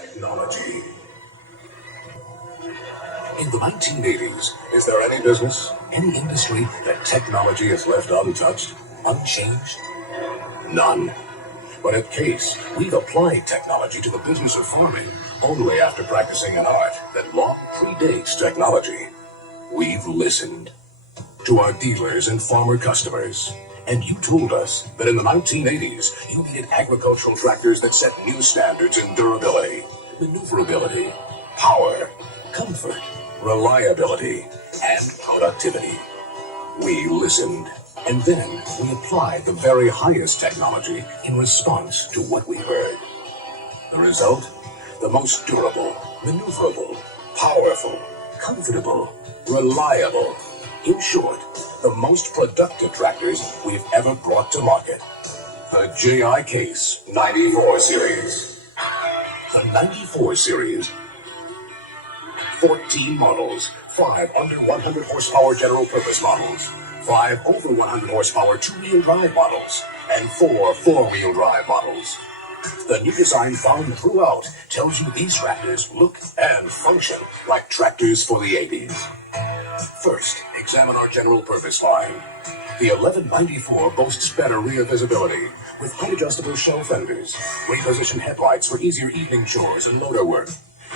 Technology. In the 1980s, is there any business, any industry that technology has left untouched, unchanged? None. But at Case, we've applied technology to the business of farming only after practicing an art that long predates technology. We've listened to our dealers and farmer customers. And you told us that in the 1980s, you needed agricultural tractors that set new standards in durability, maneuverability, power, comfort, reliability, and productivity. We listened, and then we applied the very highest technology in response to what we heard. The result? The most durable, maneuverable, powerful, comfortable, reliable. In short, the most productive tractors we've ever brought to market. The J.I. Case 94 Series. The 94 Series. 14 models, 5 under 100 horsepower general purpose models, 5 over 100 horsepower two-wheel drive models, and 4 four-wheel drive models. The new design found throughout tells you these tractors look and function like tractors for the 80s. First, examine our general purpose line. The 1194 boasts better rear visibility with height-adjustable show fenders, repositioned headlights for easier evening chores and loader work,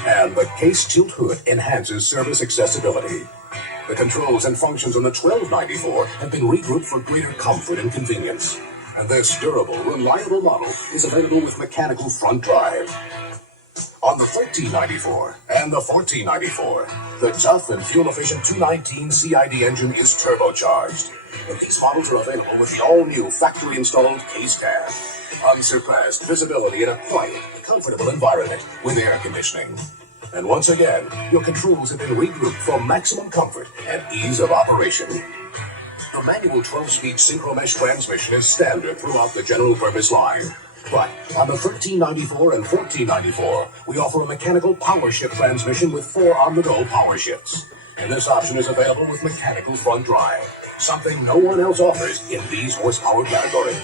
and the Case tilt hood enhances service accessibility. The controls and functions on the 1294 have been regrouped for greater comfort and convenience, and this durable, reliable model is available with mechanical front drive. On the 1394 and the 1494, the tough and fuel-efficient 219 CID engine is turbocharged. And these models are available with the all-new factory-installed Case cab. Unsurpassed visibility in a quiet, comfortable environment with air conditioning. And once again, your controls have been regrouped for maximum comfort and ease of operation. The manual 12-speed synchro-mesh transmission is standard throughout the general purpose line. But on the 1394 and 1494, we offer a mechanical power shift transmission with 4 on-the-go power shifts. And this option is available with mechanical front drive, something no one else offers in these horsepower categories.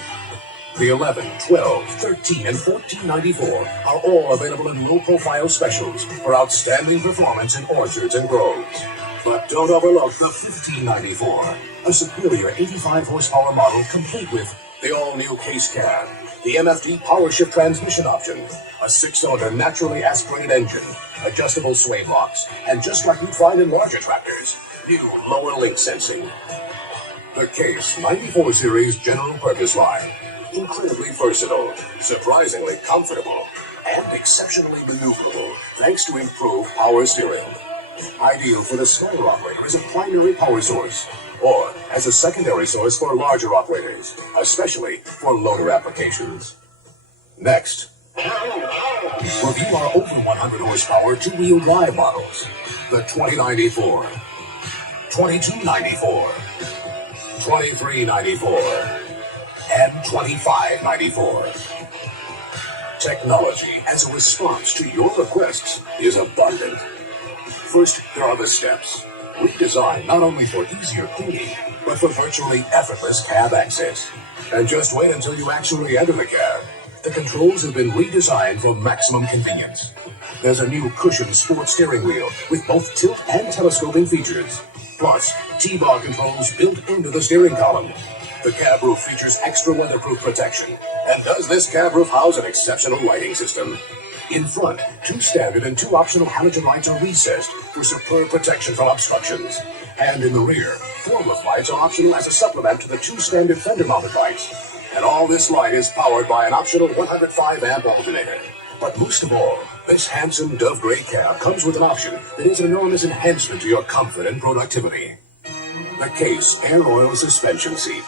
The 11, 12, 13, and 1494 are all available in low-profile specials for outstanding performance in orchards and groves. But don't overlook the 1594, a superior 85 horsepower model complete with the all-new Case cab, the MFD power shift transmission option, a 6-cylinder naturally aspirated engine, adjustable sway blocks, and just like you'd find in larger tractors, new lower link sensing. The Case 94 Series general purpose line. Incredibly versatile, surprisingly comfortable, and exceptionally maneuverable thanks to improved power steering. Ideal for the smaller operator as a primary power source, or as a secondary source for larger operators, especially for loader applications. Next, review our over 100 horsepower two-wheel drive models. The 2094, 2294, 2394, and 2594. Technology as a response to your requests is abundant. First, there are the steps. Redesigned not only for easier cleaning, but for virtually effortless cab access. And just wait until you actually enter the cab. The controls have been redesigned for maximum convenience. There's a new cushioned sport steering wheel with both tilt and telescoping features. Plus, T-bar controls built into the steering column. The cab roof features extra weatherproof protection. And does this cab roof house an exceptional lighting system? In front, 2 standard and 2 optional halogen lights are recessed for superb protection from obstructions. And in the rear, 4 roof lights are optional as a supplement to the 2 standard fender-mounted lights. And all this light is powered by an optional 105-amp alternator. But most of all, this handsome Dove Gray cab comes with an option that is an enormous enhancement to your comfort and productivity. The Case Air Oil Suspension Seat.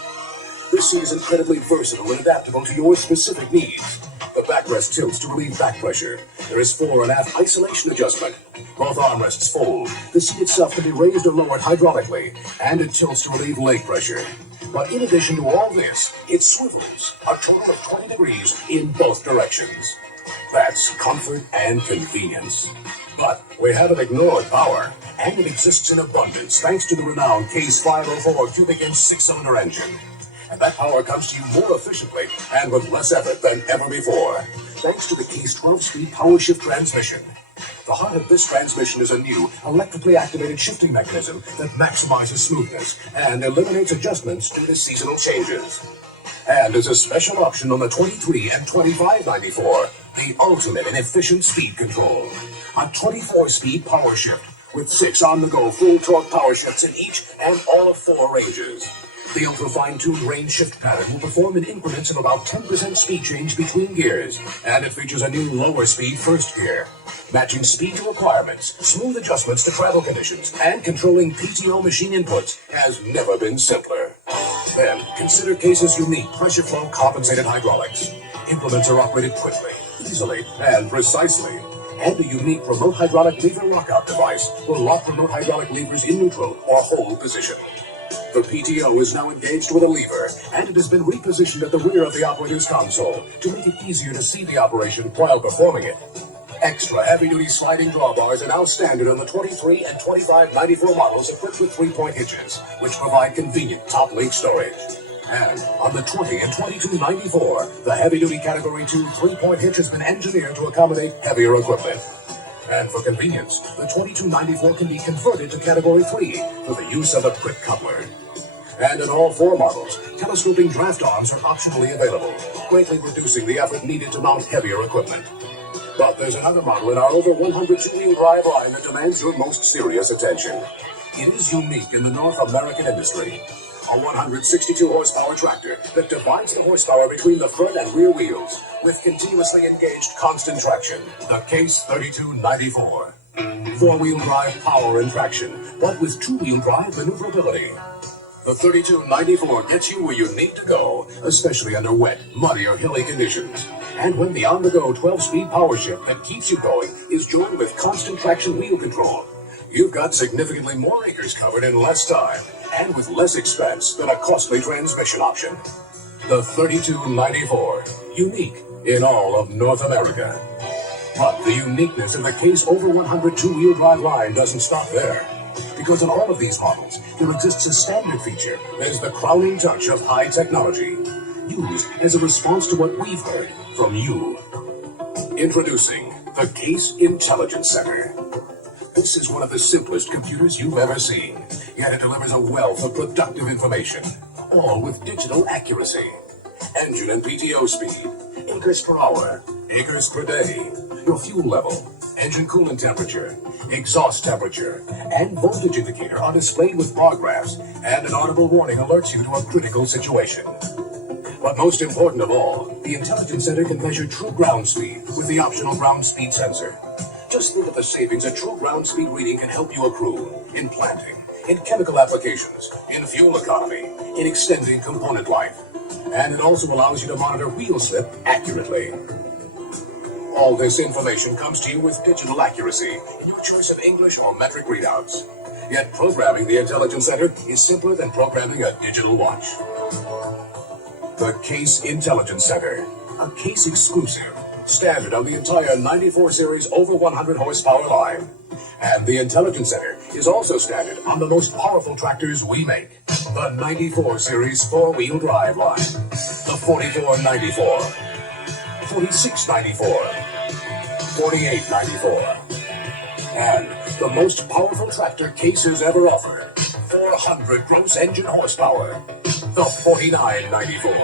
This seat is incredibly versatile and adaptable to your specific needs. The backrest tilts to relieve back pressure. There is fore and aft isolation adjustment. Both armrests fold. The seat itself can be raised or lowered hydraulically, and it tilts to relieve leg pressure. But in addition to all this, it swivels a total of 20 degrees in both directions. That's comfort and convenience. But we haven't ignored power, and it exists in abundance thanks to the renowned Case 504 cubic inch 6-cylinder engine. And that power comes to you more efficiently and with less effort than ever before. thanks to the Case 12-speed power shift transmission. The heart of this transmission is a new, electrically activated shifting mechanism that maximizes smoothness and eliminates adjustments due to seasonal changes. And as a special option on the 23 and 2594, the ultimate in efficient speed control. A 24-speed power shift with 6 on-the-go full torque power shifts in each and all of 4 ranges. The ultra-fine-tuned range shift pattern will perform in increments of about 10% speed change between gears, and it features a new lower speed first gear. Matching speed to requirements, smooth adjustments to travel conditions, and controlling PTO machine inputs has never been simpler. Then, consider Case's unique pressure flow compensated hydraulics. Implements are operated quickly, easily, and precisely. And a unique remote hydraulic lever lockout device will lock remote hydraulic levers in neutral or hold position. The PTO is now engaged with a lever, and it has been repositioned at the rear of the operator's console to make it easier to see the operation while performing it. Extra heavy-duty sliding drawbars are now standard on the 23 and 2594 models equipped with 3-point hitches, which provide convenient top-link storage. And on the 20 and 2294, the heavy-duty Category 2 3-point hitch has been engineered to accommodate heavier equipment. And for convenience, the 2294 can be converted to Category 3 for the use of a quick coupler. And in all 4 models, telescoping draft arms are optionally available, greatly reducing the effort needed to mount heavier equipment. But there's another model in our over 100 two-wheel drive line that demands your most serious attention. It is unique in the North American industry. A 162 horsepower tractor that divides the horsepower between the front and rear wheels with continuously engaged constant traction. The Case 3294. 4-wheel drive power and traction, but with 2-wheel drive maneuverability. The 3294 gets you where you need to go, especially under wet, muddy, or hilly conditions. And when the on-the-go 12-speed power shift that keeps you going is joined with constant traction wheel control, you've got significantly more acres covered in less time and with less expense than a costly transmission option. The 3294, unique in all of North America. But the uniqueness of the Case over 100 two-wheel drive line doesn't stop there. Because in all of these models, there exists a standard feature that is the crowning touch of high technology, used as a response to what we've heard from you. Introducing the Case Intelligence Center. This is one of the simplest computers you've ever seen, yet it delivers a wealth of productive information, all with digital accuracy. Engine and PTO speed, acres per hour, acres per day, your fuel level, engine coolant temperature, exhaust temperature, and voltage indicator are displayed with bar graphs, and an audible warning alerts you to a critical situation. But most important of all, the Intelligence Center can measure true ground speed with the optional ground speed sensor. Just think of the savings a true ground speed reading can help you accrue in planting, in chemical applications, in fuel economy, in extending component life. And it also allows you to monitor wheel slip accurately. All this information comes to you with digital accuracy in your choice of English or metric readouts. Yet programming the Intelligence Center is simpler than programming a digital watch. The Case Intelligence Center, a Case exclusive, standard on the entire 94 series over 100 horsepower line. And the Intelligence Center is also standard on the most powerful tractors we make. The 94 series 4-wheel drive line, the 4494, 4694, 4894, and the most powerful tractor Case has ever offered, 400 gross engine horsepower, the 4994.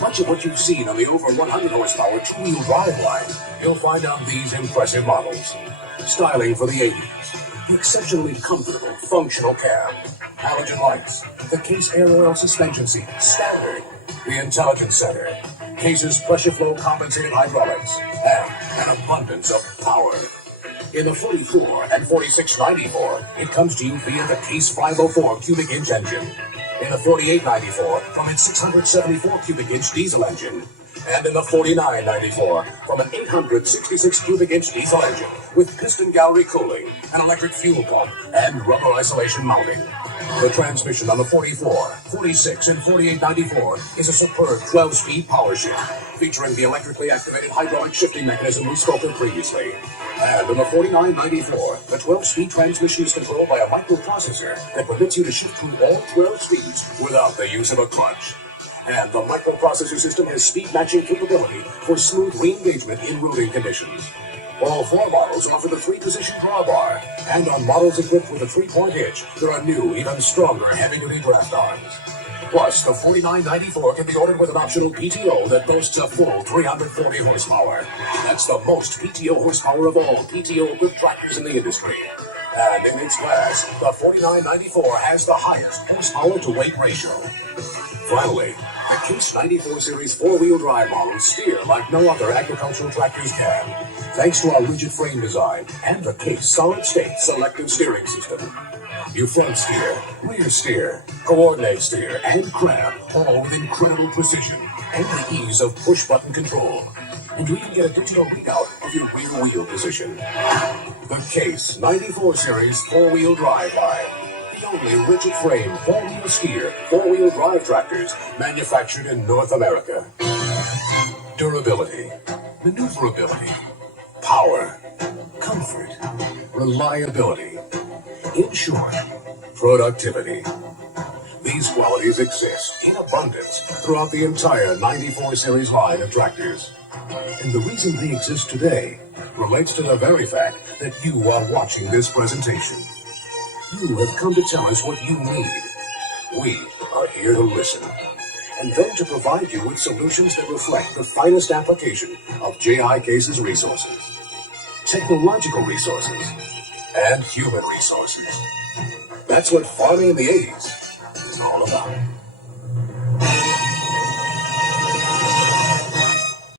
Much of what you've seen on the over 100 horsepower two-wheel drive line, you'll find on these impressive models. Styling for the 80s, the exceptionally comfortable, functional cab, halogen lights, the Case air oil suspension seat, standard, the Intelligence Center, Case's pressure flow compensated hydraulics, and an abundance of power. In the 44 and 4694, it comes to you via the Case 504 cubic inch engine. In the 4894, from its 674 cubic inch diesel engine. And in the 4994, from an 866 cubic inch diesel engine with piston gallery cooling, an electric fuel pump, and rubber isolation mounting. The transmission on the 44, 46, and 4894 is a superb 12-speed power shift, featuring the electrically activated hydraulic shifting mechanism we spoke of previously. And in the 4994, the 12-speed transmission is controlled by a microprocessor that permits you to shift through all 12 speeds without the use of a clutch. And the microprocessor system has speed matching capability for smooth re-engagement in routing conditions. All 4 models offer the 3-position drawbar, and on models equipped with a 3-point hitch, there are new, even stronger heavy-duty draft arms. Plus, the $49.94 can be ordered with an optional PTO that boasts a full 340 horsepower. That's the most PTO horsepower of all PTO-equipped tractors in the industry. And in its class, the $49.94 has the highest horsepower-to-weight ratio. Finally, the Case 94 Series 4-wheel drive models steer like no other agricultural tractors can, thanks to our rigid frame design and the Case solid-state selective steering system. You front steer, rear steer, coordinate steer, and grab, all with incredible precision and the ease of push-button control. And you even get a digital readout of your rear wheel position. The Case 94 Series 4-wheel drive line. The only rigid frame 4-wheel steer, 4-wheel drive tractors manufactured in North America. Durability, maneuverability, power, comfort, reliability. In short, productivity. These qualities exist in abundance throughout the entire 94 Series line of tractors. And the reason they exist today relates to the very fact that you are watching this presentation. You have come to tell us what you need. We are here to listen, and then to provide you with solutions that reflect the finest application of J.I. Case's resources. Technological resources and human resources. That's what farming in the 80s is all about.